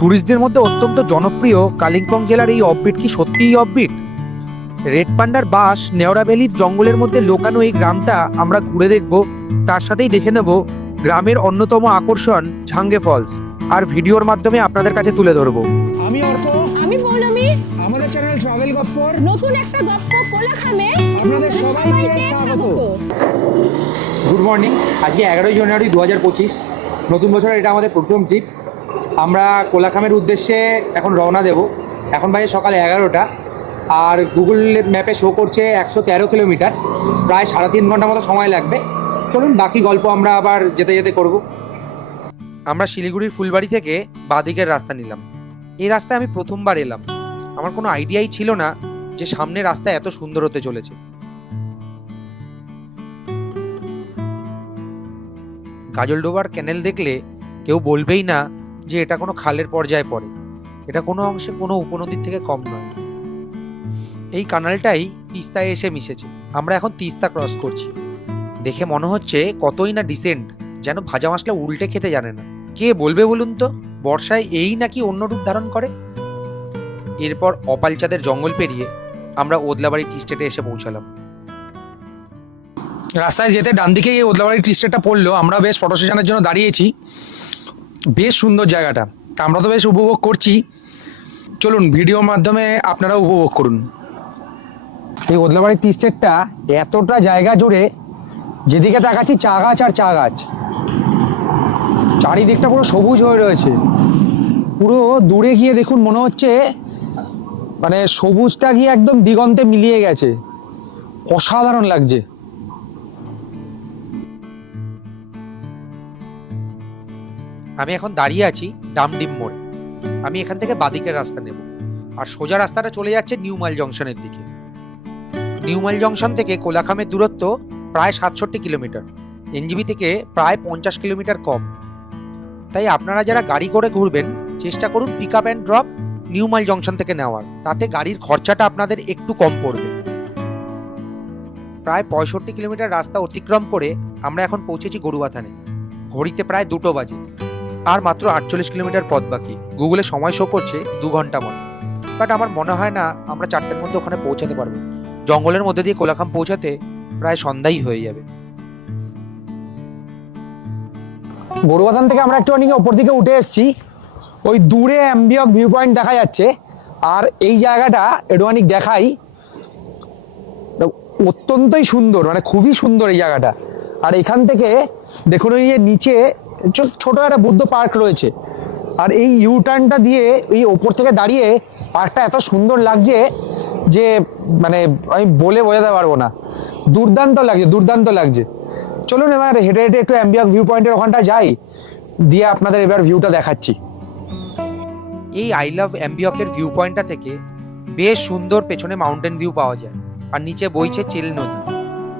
ট্যুরিস্টদের মধ্যে অত্যন্ত জনপ্রিয় কালিম্পং জেলার এই অফবিট কি সত্যিই অফবিট? রেড পান্ডার বাস নেওড়া ভ্যালির জঙ্গলের মধ্যে লোকানো এই গ্রামটা আমরা ঘুরে দেখব, তার সাথেই দেখে নেব গ্রামের অন্যতম আকর্ষণ ঝাঙ্গে ফলস, আর ভিডিওর মাধ্যমে আপনাদের কাছে তুলে ধরবো। আমি অর্ক, আমি পৌলমি। আমাদের চ্যানেল ট্রাভেল গপ্পর নতুন একটা গপ্প কোলাখামে আপনাদের সবাইকে স্বাগত। Good morning. আজকে 11ই জানুয়ারি 2025, নতুন বছরের এটা আমাদের প্রথম ট্রিপ। আমরা কোলাখামের উদ্দেশ্যে এখন রওনা দেব। এখন বাজে সকাল 11টা, আর গুগল ম্যাপে শো করছে 113 কিলোমিটার, প্রায় 3.5 ঘন্টা মতো সময় লাগবে। চলুন বাকি গল্প আমরা আবার যেতে যেতে করব। আমরা শিলিগুড়ির ফুলবাড়ি থেকে বাঁদিকের রাস্তা নিলাম। এই রাস্তায় আমি প্রথমবার এলাম। আমার কোনো আইডিয়াই ছিল না যে সামনে রাস্তা এত সুন্দর হতে চলেছে। গাজলডোবার ক্যানেল দেখলে কেউ বলবেই না যে এটা কোনো খালের পর্যায়ে পড়ে। এটা কোনো অংশে কোনো উপনদীর থেকে কম নয়। এই কানালটাই তিস্তায় এসে মিশেছে। আমরা এখন তিস্তা ক্রস করছি। দেখে মনে হচ্ছে কতই না ডিসেন্ট, যেন ভাজা মশলা উল্টে খেতে জানে না। কে বলবে বলুন তো, বর্ষায় এই নাকি অন্য রূপ ধারণ করে। এরপর অপালচাঁদের জঙ্গল পেরিয়ে আমরা ওদলাবাড়ি টি স্টেটে এসে পৌঁছালাম। রাস্তায় যেতে ডান দিকে এই ওদলাবাড়ি টি স্টেটটা পড়লো। আমরা বেশ ফটো সেশনের জন্য দাঁড়িয়েছি। বেশ সুন্দর জায়গাটা, তা আমরা তো বেশ উপভোগ করছি। চলুন ভিডিওর মাধ্যমে আপনারা উপভোগ করুন। এই ওদলাবাড়ি টি স্টেটটা এতটা জায়গা জুড়ে, যেদিকে তাকাচ্ছি চা গাছ আর চা গাছ। চারিদিকটা পুরো সবুজ হয়ে রয়েছে। পুরো দূরে গিয়ে দেখুন, মনে হচ্ছে মানে সবুজটা গিয়ে একদম দিগন্তে মিলিয়ে গেছে। অসাধারণ লাগছে। আমি এখন দাঁড়িয়ে আছি ডামডিম মোড়ে। আমি এখান থেকে বাদিকের রাস্তা নেব, আর সোজা রাস্তাটা চলে যাচ্ছে নিউ মাইল জংশনের দিকে। নিউ মাইল জংশন থেকে কোলাখামের দূরত্ব প্রায় 67 কিলোমিটার, এনজিবি থেকে প্রায় 50 কিলোমিটার কম। তাই আপনারা যারা গাড়ি করে ঘুরবেন, চেষ্টা করুন pick up and drop new mile junction থেকে নেওয়ার। তাতে গাড়ির খরচাটা আপনাদের একটু কম পড়বে। প্রায় 65 কিলোমিটার রাস্তা অতিক্রম করে আমরা এখন পৌঁছেছি গরুবাথানে। ঘড়িতে প্রায় 2টো বাজে, আর মাত্র 48 কিলোমিটার পথ বাকি। গুগলে সময় শো করছে 2 ঘন্টা মতো, বাট আমার মনে হয় না আমরা 4টের মধ্যে ওখানে পৌঁছাতে পারবো। জঙ্গলের মধ্যে দিয়ে কোলাখাম পৌঁছাতে প্রায় সন্ধ্যাই হয়ে যাবে। গরুবাথান থেকে আমরা একটুখানি ওপর দিকে উঠে এসেছি। ওই দূরে অ্যাম্বিয়ক ভিউ পয়েন্ট দেখা যাচ্ছে। আর এই জায়গাটা একটুখানি দেখাই, অত্যন্তই সুন্দর, মানে খুবই সুন্দর এই জায়গাটা। আর এখান থেকে দেখুন, ওই নিচে ছোট একটা বুদ্ধ পার্ক রয়েছে। আর এই ইউটার্নটা দিয়ে এই ওপর থেকে দাঁড়িয়ে পার্কটা এত সুন্দর লাগছে যে মানে আমি বলে বোঝাতে পারবো না। দুর্দান্ত লাগছে, দুর্দান্ত লাগছে। চলুন এবার হেঁটে হেঁটে একটু অ্যাম্বিয়ক ভিউ পয়েন্টের ওখানটা যাই, দিয়ে আপনাদের এবার ভিউটা দেখাচ্ছি। এই আই লাভ অ্যাম্বিয়কের ভিউ পয়েন্টটা থেকে বেশ সুন্দর পেছনে মাউন্টেন ভিউ পাওয়া যায়, আর নিচে বইছে চেল নদী।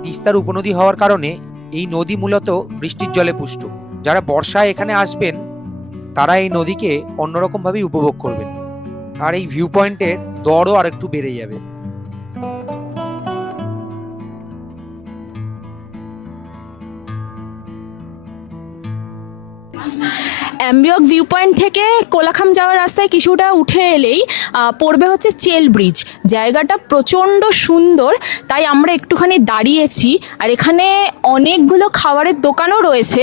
তিস্তার উপনদী হওয়ার কারণে এই নদী মূলত বৃষ্টির জলে পুষ্ট। যারা বর্ষায় এখানে আসবেন তারা এই নদীকে অন্যরকম ভাবেই উপভোগ করবেন, আর এই ভিউ পয়েন্টের দরও আর একটু বেড়ে যাবে। অ্যাম্বিয়ক ভিউ পয়েন্ট থেকে কোলাখাম যাওয়ার রাস্তায় কিছুটা উঠে এলেই পড়বে হচ্ছে চেল ব্রিজ। জায়গাটা প্রচণ্ড সুন্দর, তাই আমরা একটুখানি দাঁড়িয়েছি। আর এখানে অনেকগুলো খাবারের দোকানও রয়েছে,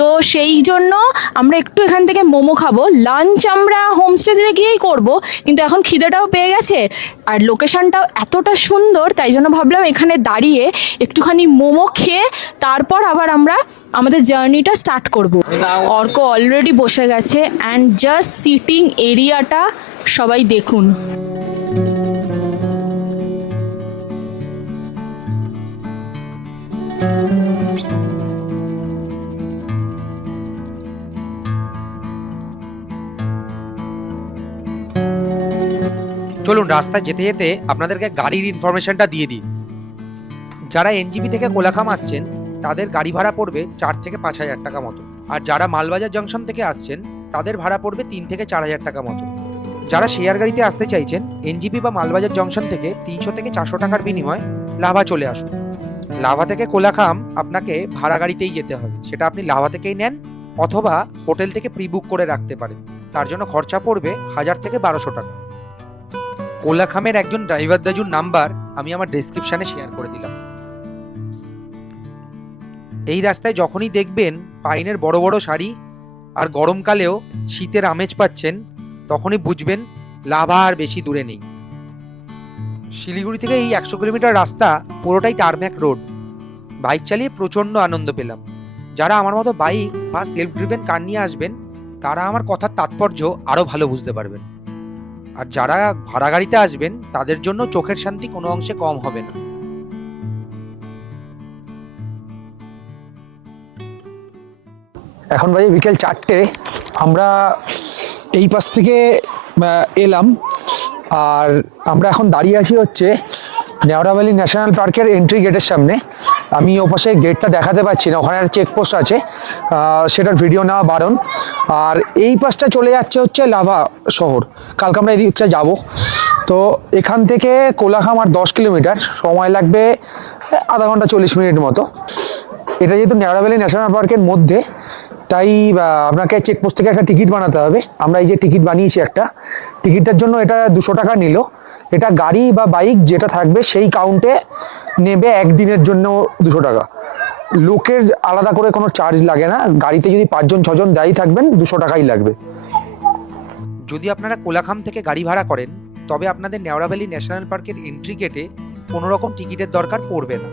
তো সেই জন্য আমরা একটু এখান থেকে মোমো খাবো। লাঞ্চ আমরা হোমস্টেতে গিয়েই করব, কিন্তু এখন খিদেটাও পেয়ে গেছে, আর লোকেশনটাও এতটা সুন্দর, তাই জন্য ভাবলাম এখানে দাঁড়িয়ে একটুখানি মোমো খেয়ে তারপর আবার আমরা আমাদের জার্নিটা স্টার্ট করব। অর্ক অলরেডি বসে গেছে, অ্যান্ড জাস্ট সিটিং এরিয়াটা সবাই দেখুন। চলুন রাস্তায় যেতে যেতে আপনাদেরকে গাড়ির ইনফরমেশনটা দিয়ে দিই। যারা এনজিপি থেকে কোলাখাম আসছেন তাদের গাড়ি ভাড়া পড়বে 4 থেকে 5 হাজার টাকা মতো, আর যারা মালবাজার জংশন থেকে আসছেন তাদের ভাড়া পড়বে 3 থেকে 4 হাজার টাকা মতো। যারা শেয়ার গাড়িতে আসতে চাইছেন, এনজিপি বা মালবাজার জংশন থেকে 300 থেকে 400 টাকার বিনিময়ে লাভা চলে আসুন। লাভা থেকে কোলাখাম আপনাকে ভাড়া গাড়িতেই যেতে হবে, সেটা আপনি লাভা থেকেই নেন অথবা হোটেল থেকে প্রি বুক করে রাখতে পারেন। তার জন্য খরচা পড়বে 1000 থেকে 1200 টাকা। কোলাখামের একজন ড্রাইভার দাজুর নাম্বার আমি আমার ডেসক্রিপশনে শেয়ার করে দিলাম। এই রাস্তায় যখনই দেখবেন পাইনের বড় বড় সারি আর গরমকালেও শীতের আমেজ পাচ্ছেন, তখনই বুঝবেন লাভা আর বেশি দূরে নেই। শিলিগুড়ি থেকে এই 100 কিলোমিটার রাস্তা পুরোটাই টারম্যাক রোড। বাইক চালিয়ে প্রচণ্ড আনন্দ পেলাম। যারা আমার মতো বাইক বা সেলফ ড্রিভেন কার নিয়ে আসবেন তারা আমার কথার তাৎপর্য আরও ভালো বুঝতে পারবেন। আর যারা ভাড়া গাড়িতে আসবেন তাদের জন্য চোখের শান্তি কোনো অংশে কম হবে না। এখন বাজে বিকেল 4টে। আমরা এই পাশ থেকে এলাম, আর আমরা এখন দাঁড়িয়ে আছি হচ্ছে নেওড়া ভ্যালি ন্যাশনাল পার্কের এন্ট্রি গেটের সামনে। আমি ওপাশে গেটটা দেখাতে পাচ্ছি না, ওখানে একটা চেকপোস্ট আছে, সেটার ভিডিও নেওয়া বারণ। আর এই পাশটা চলে যাচ্ছে হচ্ছে লাভা শহর। কালকে আমরা এই দিকটা যাবো। তো এখান থেকে কোলাখাম আর 10 কিলোমিটার, সময় লাগবে আধা ঘন্টা 40 মিনিট মতো। এটা যেহেতু নেওড়া ভ্যালি ন্যাশনাল পার্কের মধ্যে, তাই আপনাকে চেকপোস্ট থেকে একটা টিকিট বানাতে হবে। আমরা এই যে টিকিট বানিয়েছি একটা, টিকিটটার জন্য এটা 200 টাকা নিল। এটা গাড়ি বা বাইক যেটা থাকবে সেই কাউন্টে নেবে, একদিনের জন্য 200 টাকা। লোকের আলাদা করে কোনো চার্জ লাগে না। গাড়িতে যদি 5জন 6জন দায়ী থাকবেন 200 টাকাই লাগবে। যদি আপনারা কোলাখাম থেকে গাড়ি ভাড়া করেন তবে আপনাদের নেওড়া ভ্যালি ন্যাশনাল পার্কের এন্ট্রি গেটে কোনো রকম টিকিটের দরকার পড়বে না।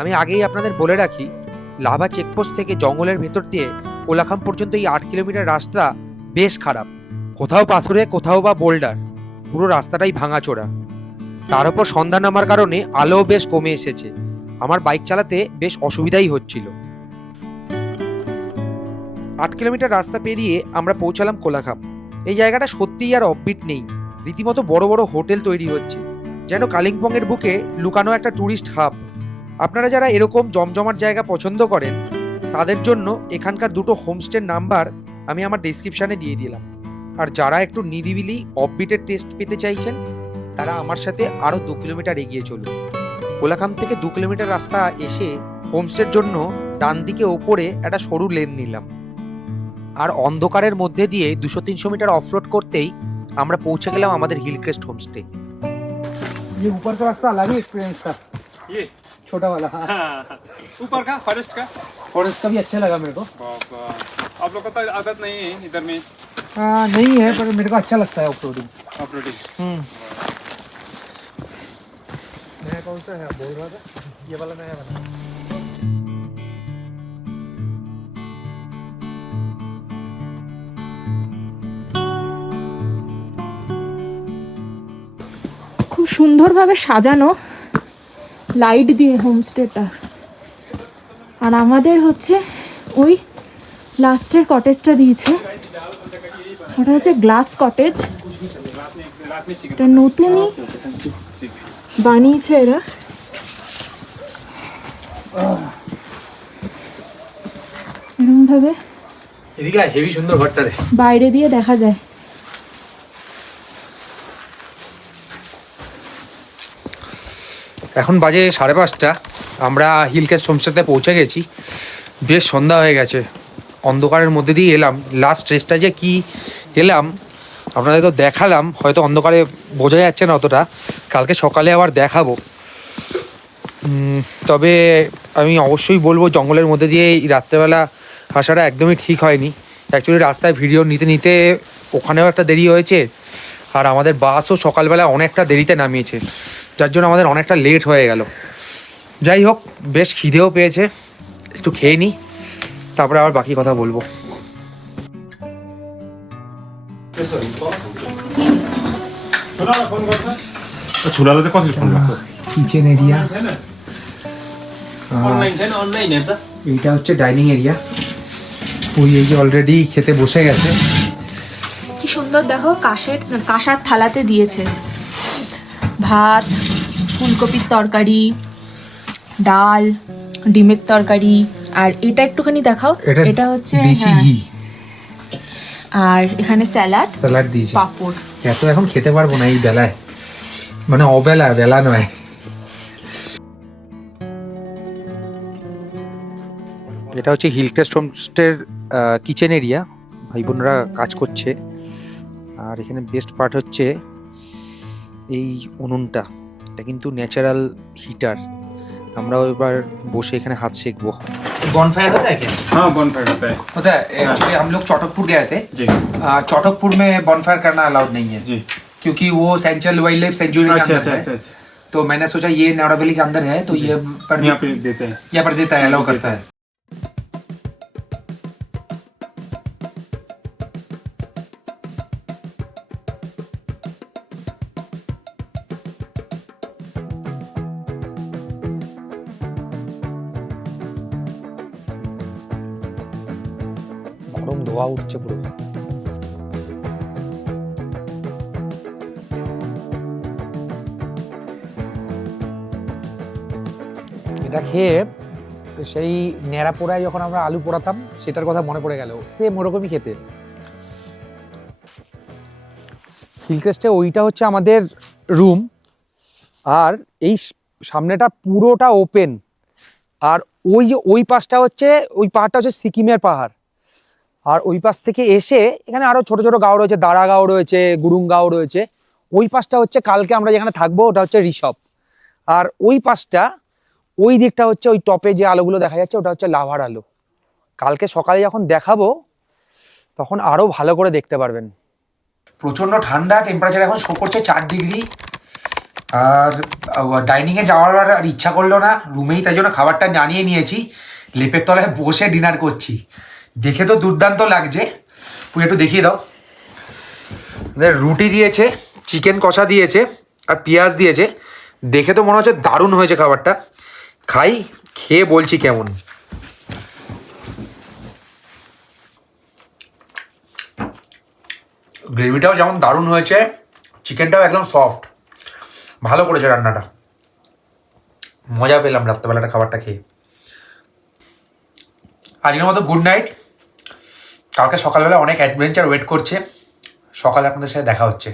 আমি আগেই আপনাদের বলে রাখি, লাভা চেকপোস্ট থেকে জঙ্গলের ভেতর দিয়ে কোলাখাম পর্যন্ত এই 8 কিলোমিটার রাস্তা বেশ খারাপ। কোথাও পাথুরে, কোথাও বা বোল্ডার, পুরো রাস্তাটাই ভাঙাচোরা। তার উপর সন্ধ্যা নামার কারণে আলো বেশ কমে এসেছে। আমার বাইক চালাতে বেশ অসুবিধাই হচ্ছিল। 8 কিলোমিটার রাস্তা পেরিয়ে আমরা পৌঁছালাম কোলাখাম। এই জায়গাটা সত্যিই আর অফবিট নেই, রীতিমতো বড় বড় হোটেল তৈরি হচ্ছে, যেন কালিম্পংয়ের বুকে লুকানো একটা ট্যুরিস্ট হাব। আপনারা যারা এরকম জমজমাট জায়গা পছন্দ করেন তাদের জন্য এখানকার দুটো হোমস্টের নাম্বার আমি আমার ডেসক্রিপশানে দিয়ে দিলাম। আর যারা একটু নিরিবিলি অফবিটের টেস্ট পেতে চাইছেন তারা আমার সাথে আরও 2 কিলোমিটার এগিয়ে চলুন। কোলাখাম থেকে 2 কিলোমিটার রাস্তা এসে হোমস্টের জন্য ডান দিকে ওপরে একটা সরু লেন নিলাম। আর অন্ধকারের মধ্যে দিয়ে 200-300 মিটার অফরোড করতেই আমরা পৌঁছে গেলাম আমাদের হিলক্রেস্ট হোমস্টে। ये ऊपर का रास्ता अलग ही एक्सपीरियंस था, ये छोटा वाला। ऊपर का फॉरेस्ट का फॉरेस्ट का भी अच्छा लगा मेरे को। बाबा, आप लोग को तो आदत नहीं है इधर में नहीं है, पर मेरे को अच्छा लगता है ऑफ रोडिंग। Off roading. नया कौन सा है आप बोल रहा था? ये वाला नया वाला। খুব সুন্দরভাবে সাজানো লাইট দিয়ে হোমস্টেটা। আর আমাদের হচ্ছে ওই লাস্টের কটেজটা দিয়েছে, ওটা হচ্ছে গ্লাস কটেজ। এটা নতুনই বানিয়েছে এরা। এরকম ভাবে এদিকে হেভি সুন্দর ঘরটা রে, বাইরে দিয়ে দেখা যায়। এখন বাজে 5:30। আমরা হিলক্রেস্ট হোমস্টেতে পৌঁছে গেছি। বেশ সন্ধ্যা হয়ে গেছে, অন্ধকারের মধ্যে দিয়ে এলাম। লাস্ট রেস্টটা যে কি এলাম আপনাদের তো দেখালাম, হয়তো অন্ধকারে বোঝা যাচ্ছে না অতটা, কালকে সকালে আবার দেখাবো। তবে আমি অবশ্যই বলবো জঙ্গলের মধ্যে দিয়ে এই রাত্রেবেলা আসাটা একদমই ঠিক হয়নি। অ্যাকচুয়ালি রাস্তায় ভিডিও নিতে নিতে ওখানেও একটা দেরি হয়েছে, আর আমাদের বাসও সকালবেলা অনেকটা দেরিতে নামিয়েছে, যার জন্য আমাদের অনেকটা লেট হয়ে গেল। যাই হোক, বেশ খিদেও পেয়েছে, একটু খেয়ে নিই, তারপরে আবার বাকি কথা বলবো। झुलालाई चाहिँ कसरी फोन लाग्छ কিচেন এরিয়া, अनलाइन छैन अनलाइन हेर त এইটা হচ্ছে ডাইনিং এরিয়া। ওই এই যে অলরেডি খেতে বসে গেছে। কি সুন্দর দেখো, কাঁসার থালাতে দিয়েছে ভাত, ফুলকপির তরকারি, ডাল, ডিমের তরকারি। আর এটা একটুখানি দেখাও, এটা হচ্ছে দেশি হ্যাঁ। ঘি, আর এখানে স্যালাড, স্যালাড দিয়েছে। পাঁপড়। এত এখন খেতে পারবো না এই বেলায়, মানে অবেলা, বেলা নয়। এটা হচ্ছে হিলক্রেস্ট হোমস্টের কিচেন এরিয়া, ভাই বোনরা কাজ করছে। আর এখানে বেস্ট পার্ট হচ্ছে এই উনুনটা, এটা কিন্তু ন্যাচারাল হিটার। আমরাও এবার বসে এখানে হাত সেকবো। बॉनफायर होता है क्या? हाँ bonfire होता है होता है एक्चुअली हम लोग चौटकपुर गए थे। जी चौटकपुर में बॉनफायर करना अलाउड नहीं है जी। क्योंकि वो सेंट्रल वाइल्ड लाइफ सेंचुरी के अच्छा अंदर अच्छा है। अच्छा अच्छा, तो मैंने सोचा ये नेवरा वैली के अंदर है तो ये पर यहाँ पे देते हैं। यहाँ पर देता है, अलाउ करता है। গরম ধোয়া উঠছে পুরো। এটা খেয়ে সেই ন্যাড়া পোড়ায় যখন আমরা আলু পোড়াতাম সেটার কথা মনে পড়ে গেল, সেম ওরকমই খেতে। হিলক্রেস্টে ওইটা হচ্ছে আমাদের রুম, আর এই সামনেটা পুরোটা ওপেন। আর ওই যে ওই পাশটা হচ্ছে, ওই পাহাড়টা হচ্ছে সিকিমের পাহাড়। আর ওই পাশ থেকে এসে এখানে আরো ছোট ছোট গাঁও রয়েছে, দাঁড়া গাঁও রয়েছে, গুরুং গাঁও রয়েছে। ওই পাশটা হচ্ছে কালকে আমরা যেখানে থাকবো ওটা হচ্ছে ঋষভ। আর ওই পাশটা, ওই দিকটা হচ্ছে ওই টপে যে আলোগুলো দেখা যাচ্ছে ওটা হচ্ছে লাভার আলো। কালকে সকালে যখন দেখাবো তখন আরো ভালো করে দেখতে পারবেন। প্রচন্ড ঠান্ডা, টেম্পারেচার এখন শো করছে 4 ডিগ্রি। আর ডাইনিংয়ে যাওয়ার আর ইচ্ছা করলো না, রুমেই তাই জন্য খাবারটা জানিয়ে নিয়েছি। লেপের তলায় বসে ডিনার করছি। দেখে তো দুর্দান্ত লাগছে। তুই একটু দেখিয়ে দাও। রুটি দিয়েছে, চিকেন কষা দিয়েছে আর পেঁয়াজ দিয়েছে। দেখে তো মনে হচ্ছে দারুণ হয়েছে খাবারটা। খাই, খেয়ে বলছি কেমন। গ্রেভিটাও যেমন দারুণ হয়েছে, চিকেনটাও একদম সফট। ভালো করেছে রান্নাটা, মজা পেলাম রাত্রেবেলাটা খাবারটা খেয়ে। আজকের মতো গুড নাইট। কালকে সকালবেলা অনেক অ্যাডভেঞ্চার ওয়েট করছে। সকালে আপনাদের সাথে দেখা হচ্ছে।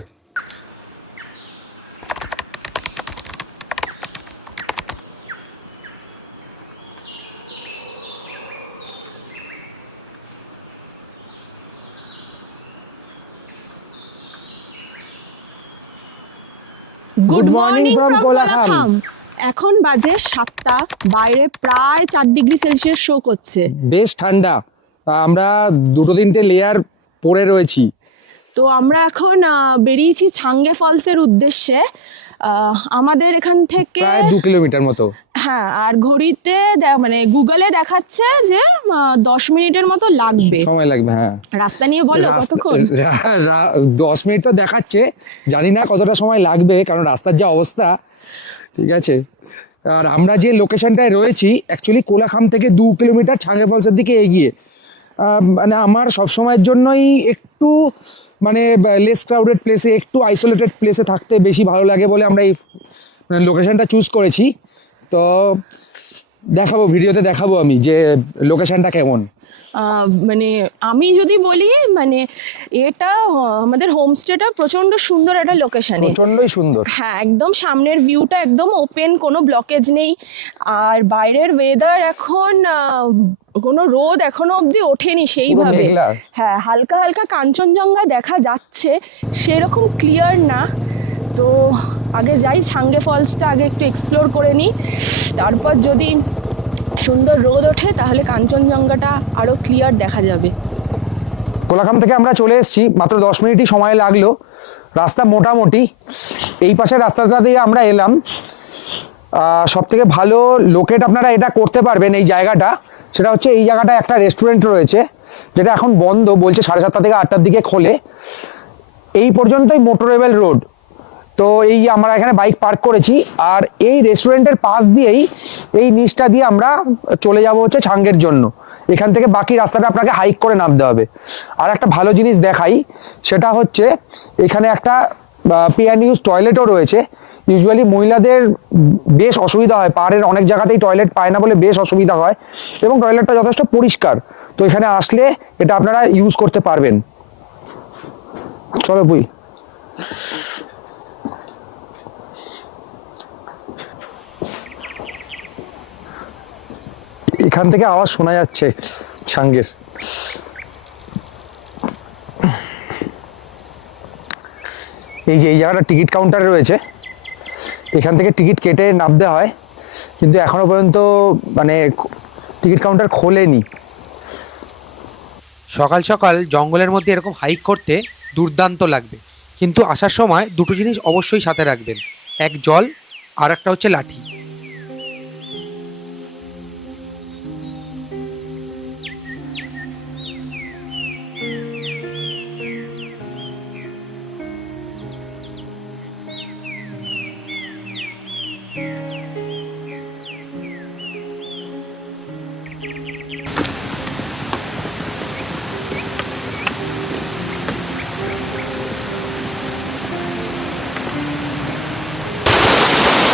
Good morning morning from from Kolakham. Kolakham. এখন বাজে 7টা, বাইরে প্রায় 4 ডিগ্রি সেলসিয়াস শো করছে। বেশ ঠান্ডা, আমরা 2-3টে লেয়ার পরে রয়েছি। তো আমরা এখন বেরিয়েছি ছাঙ্গে ফলসের উদ্দেশ্যে। আমাদের এখান থেকে প্রায় 2 কিলোমিটার মতো। হ্যাঁ, আর ঘড়িতে মানে গুগলে দেখাচ্ছে যে 10 মিনিটের মতো লাগবে। সময় লাগবে, হ্যাঁ। রাস্তা নিয়ে বলো কতক্ষণ? 10 মিনিট তো দেখাচ্ছে, জানি না কতটা সময় লাগবে, কারণ রাস্তার যা অবস্থা। ঠিক আছে। আর আমরা যে লোকেশনটায় রয়েছি অ্যাকচুয়ালি কোলাখাম থেকে 2 কিলোমিটার ছাঙ্গে ফলসের দিকে এগিয়ে। মানে আমার সবসময়ের জন্যই একটু মানে লেস ক্রাউডেড প্লেসে, একটু আইসোলেটেড প্লেসে থাকতে বেশি ভালো লাগে বলে আমরা এই লোকেশনটা চুজ করেছি। তো দেখাবো, ভিডিওতে দেখাবো আমি যে লোকেশনটা কেমন। মানে আমি যদি বলি, মানে এটা আমাদের হোমস্টেটা প্রচন্ড সুন্দর একটা লোকেশনে। প্রচন্ডই সুন্দর। হ্যাঁ, একদম সামনের ভিউটা একদম ওপেন, কোনো ব্লকেজ নেই। আর বাইরের ওয়েদার এখন কোনো রোদ এখনো অবধি ওঠেনি সেইভাবে। মেঘলা। হ্যাঁ, হালকা হালকা কাঞ্চনজঙ্ঘা দেখা যাচ্ছে, সেরকম ক্লিয়ার না। তো আগে যাই ছাঙ্গে ফলসটা আগে একটু এক্সপ্লোর করে নিই, তারপর যদি সুন্দর রোদ ওঠে তাহলে কাঞ্চনজঙ্ঘাটা আরো ক্লিয়ার দেখা যাবে। কোলাখাম থেকে আমরা চলে এসেছি, মাত্র 10 মিনিটই সময় লাগলো। রাস্তা মোটামুটি এই পাশের রাস্তাটা দিয়ে আমরা এলাম। সব থেকে ভালো লোকেট আপনারা এটা করতে পারবেন এই জায়গাটা, সেটা হচ্ছে এই জায়গাটায় একটা রেস্টুরেন্ট রয়েছে যেটা এখন বন্ধ, বলছে 7:30 থেকে 8টার দিকে খোলে। এই পর্যন্তই মোটরেবল রোড। তো এই আমরা এখানে বাইক পার্ক করেছি, আর এই রেস্টুরেন্টের পাশ দিয়েই এই নিচটা দিয়ে আমরা চলে যাব হচ্ছে ছাঙ্গের জন্য। এখান থেকে বাকি রাস্তাটা আপনাকে হাইক করে নামতে হবে। আর একটা ভালো জিনিস দেখাই, সেটা হচ্ছে এখানে একটা পেয়ার ইউজ টয়লেটও রয়েছে। ইউজুয়ালি মহিলাদের বেশ অসুবিধা হয়, পাহাড়ের অনেক জায়গাতেই টয়লেট পায় না বলে বেশ অসুবিধা হয়, এবং টয়লেটটা যথেষ্ট পরিষ্কার। তো এখানে আসলে এটা আপনারা ইউজ করতে পারবেন। চলো বুই। এখান থেকে আওয়াজ শোনা যাচ্ছে ছাঙ্গের। এই যে এই জায়গাটা টিকিট কাউন্টার রয়েছে, এখান থেকে টিকিট কেটে নামতে হয়, কিন্তু এখনো পর্যন্ত মানে টিকিট কাউন্টার খোলেনি। সকাল সকাল জঙ্গলের মধ্যে এরকম হাইক করতে দুর্দান্ত লাগবে, কিন্তু আসার সময় দুটো জিনিস অবশ্যই সাথে রাখবেন, এক জল আর একটা হচ্ছে লাঠি।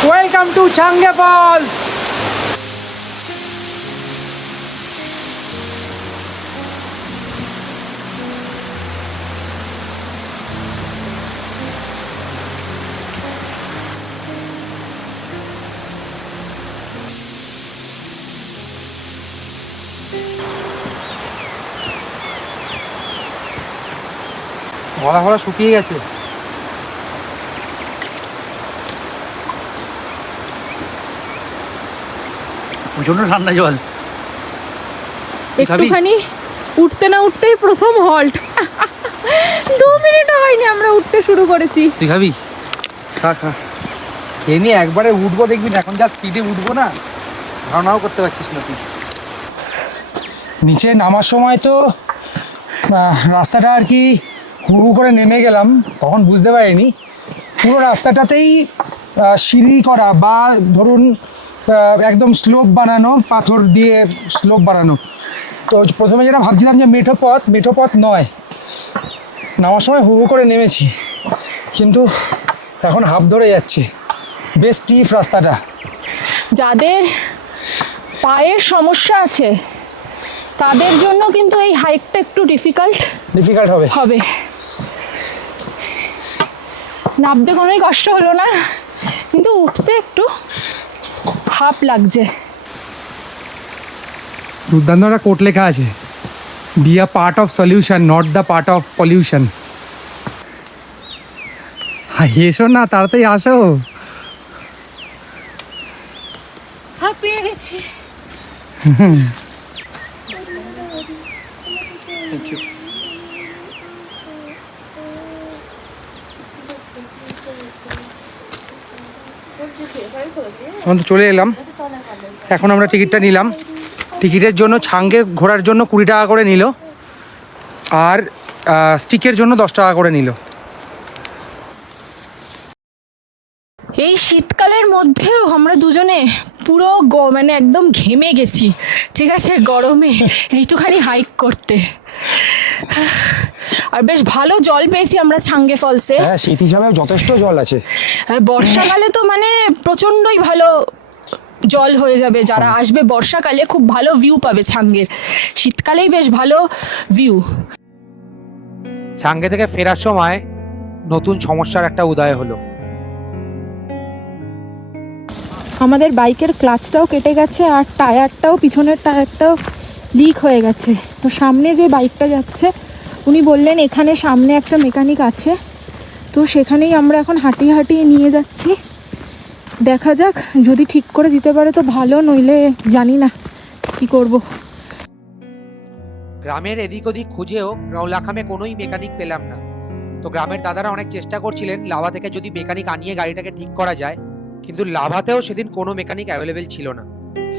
Welcome to Changey Falls. গলা ফলা শুকিয়ে গেছে। প্রচন্ড ঠান্ডা জল। একটুখানি উঠতে না উঠতেই প্রথম হল্ট। 2 মিনিট হয়নি আমরা উঠতে শুরু করেছি। তুই খাবি? খা খা। এই নিয়ে একবারে উঠবো দেখবি না, এখন যা স্পিডে উঠবো না ধারণাও করতে পারছিস না তুই। নিচে নামার সময় তো রাস্তাটা আর কি হুড়ু করে নেমে গেলাম, তখন বুঝতে পারিনি পুরো রাস্তাটাতেই সিঁড়ি করা বা ধরুন একদম স্লোপ বানানো, পাথর দিয়ে স্লোপ বানানো। তো প্রথমে যেটা ভাবছিলাম যে মেঠো পথ নয়, নামার সময় হুড়ু করে নেমেছি, কিন্তু এখন হাফ ধরে যাচ্ছে, বেশ স্টিফ রাস্তাটা। যাদের পায়ের সমস্যা আছে তাদের জন্য কিন্তু এই হাইকটা একটু ডিফিকাল্ট হবে। নামতে কোনোই কষ্ট হলো না, কিন্তু উঠতে একটু হাফ লাগছে। দুর্দান্ত একটা কোট লেখা আছে, be a part of solution not the part of pollution. এসো না, তাড়াতাড়ি আসো। হাঁপিয়ে গেছি। এখন তো চলে এলাম, এখন আমরা টিকিটটা নিলাম। টিকিটের জন্য ছাঙ্গে ঘোরার জন্য 20 টাকা করে নিল, আর স্টিকের জন্য 10 টাকা করে নিল। এই শীতকালের মধ্যেও আমরা দুজনে পুরো মানে একদম ঘেমে গেছি, ঠিক আছে, গরমে এইটুখানি হাইক করতে। আর বেশ ভালো জল পেয়েছি আমরা ছাঙ্গে ফলসে। হ্যাঁ, শীত হিসাবে যথেষ্ট জল আছে। আর বর্ষাকালে তো মানে প্রচণ্ডই ভালো জল হয়ে যাবে, যারা আসবে বর্ষাকালে খুব ভালো ভিউ পাবে ছাঙ্গের, শীতকালেই বেশ ভালো ভিউ। ছাঙ্গে থেকে ফেরার সময় নতুন সমস্যার একটা উদয় হলো। আমাদের বাইকের ক্লাচটাও কেটে গেছে, আর টায়ারটাও, পিছনের টায়ারটাও লিক হয়ে গেছে। তো সামনে যে বাইকটা যাচ্ছে উনি বললেন এখানে সামনে একটা মেকানিক আছে, তো সেখানেই আমরা এখন হাঁটিয়ে হাঁটিয়ে নিয়ে যাচ্ছি। দেখা যাক, যদি ঠিক করে দিতে পারে তো ভালো, নইলে জানি না কি করব। গ্রামের এদিক ওদিক খুঁজেও রৌলাখামে কোনোই মেকানিক পেলাম না। তো গ্রামের দাদারা অনেক চেষ্টা করছিলেন লাভা থেকে যদি মেকানিক আনিয়ে গাড়িটাকে ঠিক করা যায়, কিন্তু লাভাতেও সেদিন কোনো মেকানিক অ্যাভেলেবেল ছিল না।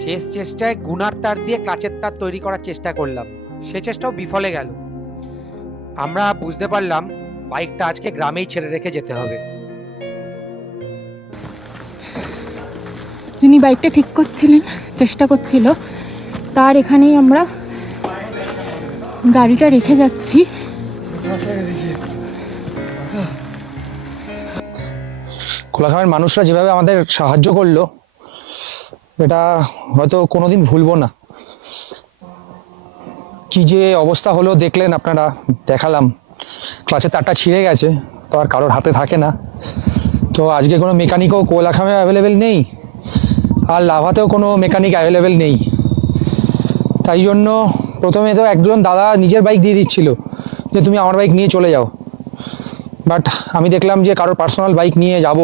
শেষ চেষ্টায় গুনার তার দিয়ে ক্লাচের তার তৈরি করার চেষ্টা করলাম, সে চেষ্টাও বিফলে গেল। আমরা বুঝতে পারলাম বাইকটা আজকে গ্রামেই ছেড়ে রেখে যেতে হবে। যিনি বাইকটা ঠিক করছিলেন, চেষ্টা করছিল, তার এখানেই আমরা গাড়িটা রেখে যাচ্ছি। কোলাঘাটের মানুষরা যেভাবে আমাদের সাহায্য করলো, এটা হয়তো কোনোদিন ভুলবো না। কি যে অবস্থা হলো দেখলেন আপনারা, দেখালাম। ক্লাচের তারটা ছিঁড়ে গেছে, তো আর কারোর হাতে থাকে না। তো আজকে কোনো মেকানিকও কোলাঘাটে অ্যাভেলেবেল নেই, আর লাভাতেও কোনো মেকানিক অ্যাভেলেবেল নেই। তাই জন্য প্রথমে তো একজন দাদা নিজের বাইক দিয়ে দিচ্ছিল যে তুমি আমার বাইক নিয়ে চলে যাও, বাট আমি দেখলাম যে কারোর পার্সোনাল বাইক নিয়ে যাব,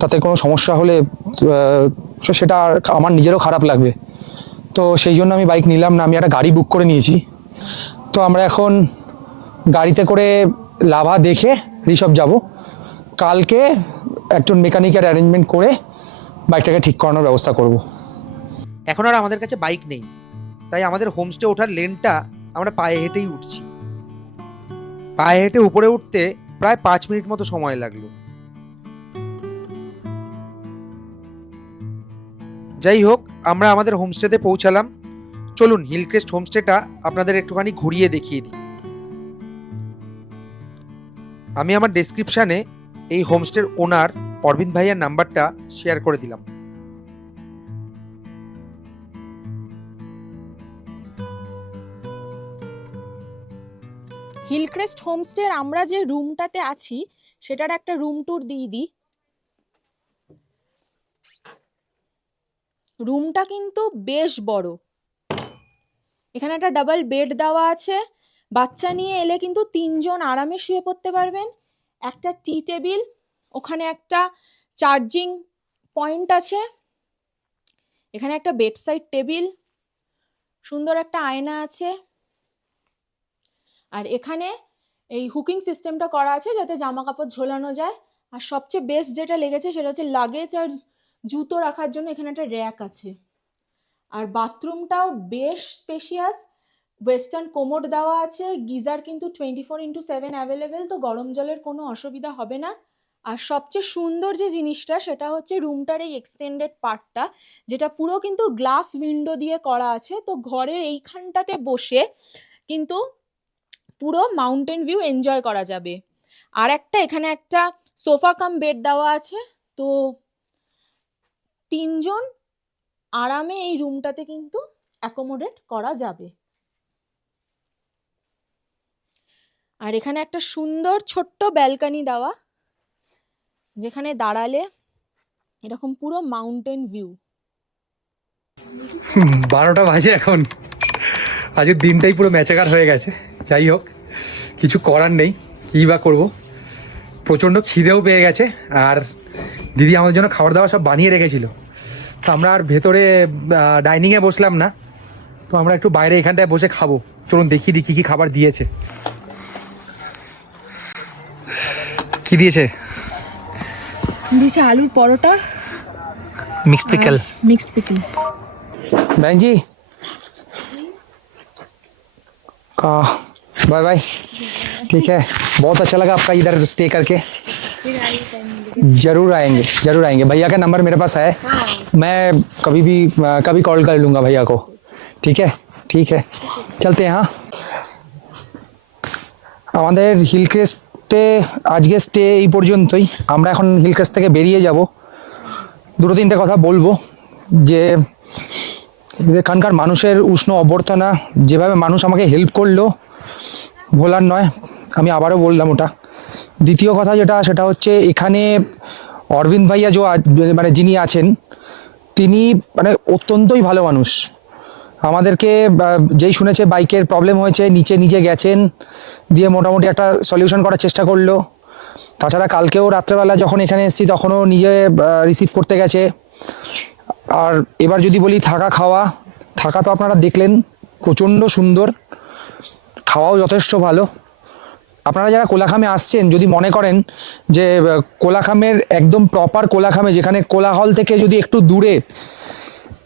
তাতে কোনো সমস্যা হলে সেটা আমার নিজেরও খারাপ লাগবে। তো সেই জন্য আমি বাইক নিলাম না, আমি একটা গাড়ি বুক করে নিয়েছি। তো আমরা এখন গাড়িতে করে লাভা দেখে ঋষভ যাব। কালকে একজন মেকানিকের অ্যারেঞ্জমেন্ট করে বাইকটাকে ঠিক করানোর ব্যবস্থা করব। এখন আর আমাদের কাছে বাইক নেই, তাই আমাদের হোমস্টে ওঠার লেনটা আমরা পায়ে হেঁটেই উঠছি। পায়ে হেঁটে উপরে উঠতে প্রায় 5 মিনিট মতো সময় লাগলো। যাই হোক, আমরা আমাদের হোমস্টেতে পৌঁছালাম। চলুন হিলক্রেস্ট হোমস্টেটা আপনাদের একটুখানি ঘুরিয়ে দেখিয়ে দিই। আমি আমার ডেসক্রিপশানে এই হোমস্টের ওনার অরবিন্দ ভাইয়ার নাম্বারটা শেয়ার করে দিলাম। হিলক্রেস্ট হোমস্টের আমরা যে রুমটাতে আছি সেটার একটা রুম ট্যুর দিয়ে দিই। রুমটা কিন্তু বেশ বড়। এখানে একটা ডাবল বেড দেওয়া আছে। বাচ্চা নিয়ে এলে কিন্তু 3 জন আরামে শুয়ে পড়তে পারবেন। একটা টি টেবিল, ওখানে একটা চার্জিং পয়েন্ট আছে, এখানে একটা বেডসাইড টেবিল, সুন্দর একটা আয়না আছে, আর এখানে এই হুকিং সিস্টেমটা করা আছে যাতে জামা কাপড় ঝোলানো যায়। আর সবচেয়ে বেস্ট যেটা লেগেছে সেটা হচ্ছে লাগেজ আর জুতো রাখার জন্য এখানে একটা র্যাক আছে। আর বাথরুমটাও বেশ স্পেশিয়াস, ওয়েস্টার্ন কোমোড দেওয়া আছে, গিজার কিন্তু 24/7 অ্যাভেলেবেল, তো গরম জলের কোনো অসুবিধা হবে না। আর সবচেয়ে সুন্দর যে জিনিসটা সেটা হচ্ছে রুমটার এই এক্সটেন্ডেড পার্টটা, যেটা পুরো কিন্তু গ্লাস উইন্ডো দিয়ে করা আছে। তো ঘরের এইখানটাতে বসে কিন্তু পুরো মাউন্টেন ভিউ এনজয় করা যাবে। আর একটা এখানে একটা সোফা কাম বেড দেওয়া আছে, তো 3 জন আরামে এই রুমটাতে কিন্তু অ্যাকোমোডেট করা যাবে। আর এখানে একটা সুন্দর ছোট্ট ব্যালকনি দেওয়া, যেখানে দাঁড়ালে এরকম পুরো মাউন্টেন ভিউ। 12টা বাজে এখন, আজকের দিনটাই পুরো ম্যাচাকার হয়ে গেছে। যাই হোক, কিছু করার নেই, কী বা করবো। প্রচণ্ড খিদেও পেয়ে গেছে, আর দিদি আমার জন্য খাবার দাবার সব বানিয়ে রেখেছিল। তো আমরা আর ভেতরে ডাইনিংয়ে বসলাম না, তো আমরা একটু বাইরে এখানটায় বসে খাবো। চলুন দেখিয়ে দিই কী কী খাবার দিয়েছে। কি দিয়েছে? দিয়েছে আলুর পরোটা, মিক্সড পিকল। Mixed pickle. बहन जी का बाय बाय। ठीक है, बहुत अच्छा लगा आपका इधर स्टे करके। जरूर आएंगे, जरूर आएंगे। भैया का नंबर मेरे पास है, मैं कभी कॉल कर लूँगा भैया को। ठीक है, ठीक है, चलते हैं। हाँ, আমাদের হিলক্রেস্টে আজকে স্টে এই পর্যন্তই। আমরা এখন হিলক্রেস্ট থেকে বেরিয়ে যাব। 2-3টে কথা বলবো যে এখানকার মানুষের উষ্ণ অভ্যর্থনা, যেভাবে মানুষ আমাকে হেল্প করলো, ভোলার নয়। আমি আবারও বললাম ওটা। দ্বিতীয় কথা যেটা, সেটা হচ্ছে এখানে অরবিন্দ ভাইয়া মানে যিনি আছেন, তিনি মানে অত্যন্তই ভালো মানুষ। আমাদেরকে যেই শুনেছে বাইকের প্রবলেম হয়েছে, নিচে গেছেন, দিয়ে মোটামুটি একটা সলিউশন করার চেষ্টা করলো। তাছাড়া কালকেও রাত্রেবেলা যখন এখানে এসেছি তখনও নিজে রিসিভ করতে গেছে। আর এবার যদি বলি থাকা তো আপনারা দেখলেন, প্রচণ্ড সুন্দর, খাওয়াও যথেষ্ট ভালো। আপনারা যারা কোলাখামে আসছেন, যদি মনে করেন যে কোলাখামের একদম প্রপার কোলাখামে, যেখানে কোলাহল থেকে যদি একটু দূরে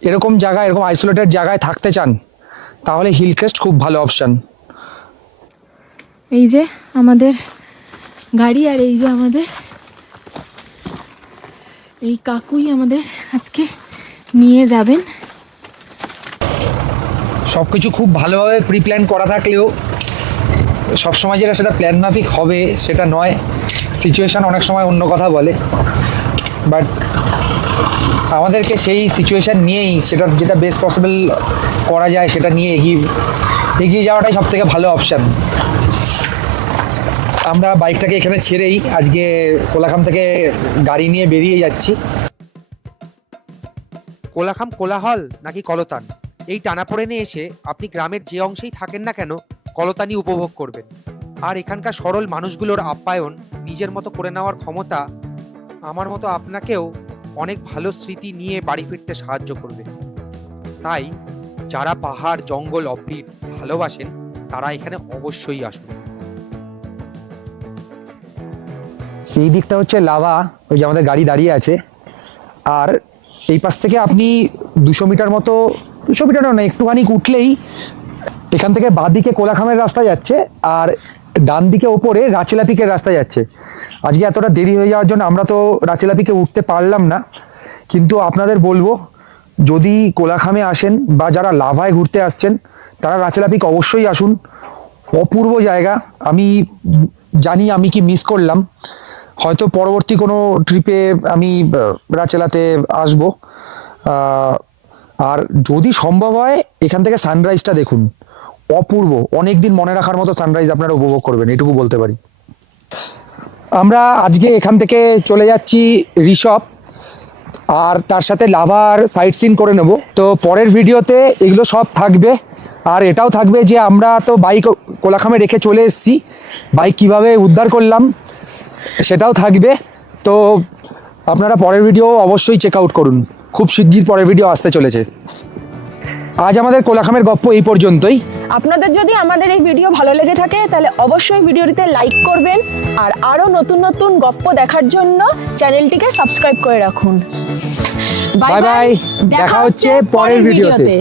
এরকম জায়গায়, এরকম আইসোলেটেড জায়গায় থাকতে চান, তাহলে হিলক্রেস্ট খুব ভালো অপশান। এই যে আমাদের গাড়ি, আর এই যে আমাদের এই কাকুই আমাদের আজকে নিয়ে যাবেন। সব কিছু খুব ভালোভাবে প্রি প্ল্যান করা থাকলেও সবসময় যেটা সেটা প্ল্যান মাফিক হবে সেটা নয়। সিচুয়েশান অনেক সময় অন্য কথা বলে, বাট আমাদেরকে সেই সিচুয়েশান নিয়েই যেটা বেস্ট পসিবল করা যায় সেটা নিয়ে এগিয়ে যাওয়াটাই সব থেকে ভালো অপশান। আমরা বাইকটাকে এখানে ছেড়েই আজকে কোলাখাম থেকে গাড়ি নিয়ে বেরিয়ে যাচ্ছি। কোলাখাম কোলাহল নাকি কলতান, এই টানাপোড়েনে এসে আপনি গ্রামের যে অংশেই থাকেন না কেন কলতানি উপভোগ করবেন। আর এখানকার সরল মানুষগুলোর আপ্যায়ন, নিজের মতো করে নেওয়ার ক্ষমতা আমার মতো আপনাকেও অনেক ভালো স্মৃতি নিয়ে বাড়ি ফিরতে সাহায্য করবে। তাই যারা পাহাড়, জঙ্গল, অভ্ভিট ভালোবাসেন তারা এখানে অবশ্যই আসুন। এই দিকটা হচ্ছে লাভা, ওই যে আমাদের গাড়ি দাঁড়িয়ে আছে। আর এই পাশ থেকে আপনি 200 মিটার মতো, 200 মিটারও না, একটুখানি উঠলেই এখান থেকে বাঁ দিকে কোলাখামের রাস্তা যাচ্ছে, আর ডান দিকে ওপরে রাচেলা পিকের রাস্তা যাচ্ছে। আজকে এতটা দেরি হয়ে যাওয়ার জন্য আমরা তো রাচেলা পিকে উঠতে পারলাম না, কিন্তু আপনাদের বলবো যদি কোলাখামে আসেন বা যারা লাভায় ঘুরতে আসছেন তারা রাচেলা পিক অবশ্যই আসুন। অপূর্ব জায়গা। আমি জানি আমি কি মিস করলাম, হয়তো পরবর্তী কোনো ট্রিপে আমি রাচেলাতে আসব। আর যদি সম্ভব হয় এখান থেকে সানরাইজটা দেখুন, অপূর্ব, অনেকদিন মনে রাখার মতো সানরাইজ আপনারা উপভোগ করবেন, এটুকু বলতে পারি। আমরা আজকে এখান থেকে চলে যাচ্ছি ঋষভ, আর তার সাথে লাভার সাইট সিন করে নেব। তো পরের ভিডিওতে এগুলো সব থাকবে, আর এটাও থাকবে যে আমরা তো বাইক কোলাখামে রেখে চলে এসেছি, বাইক কিভাবে উদ্ধার করলাম সেটাও থাকবে। তো আপনারা পরের ভিডিও অবশ্যই চেক আউট করুন, খুব শিগগির পরের ভিডিও আসতে চলেছে। আজ আমাদের কোলাখামের গপ্প এই পর্যন্তই। আপনাদের যদি আমাদের এই ভিডিও ভালো লেগে থাকে তাহলে অবশ্যই ভিডিওটিতে লাইক করবেন, আর আরও নতুন নতুন গপ্প দেখার জন্য চ্যানেলটিকে সাবস্ক্রাইব করে রাখুন। বাই বাই, দেখা হচ্ছে পরের ভিডিওতে।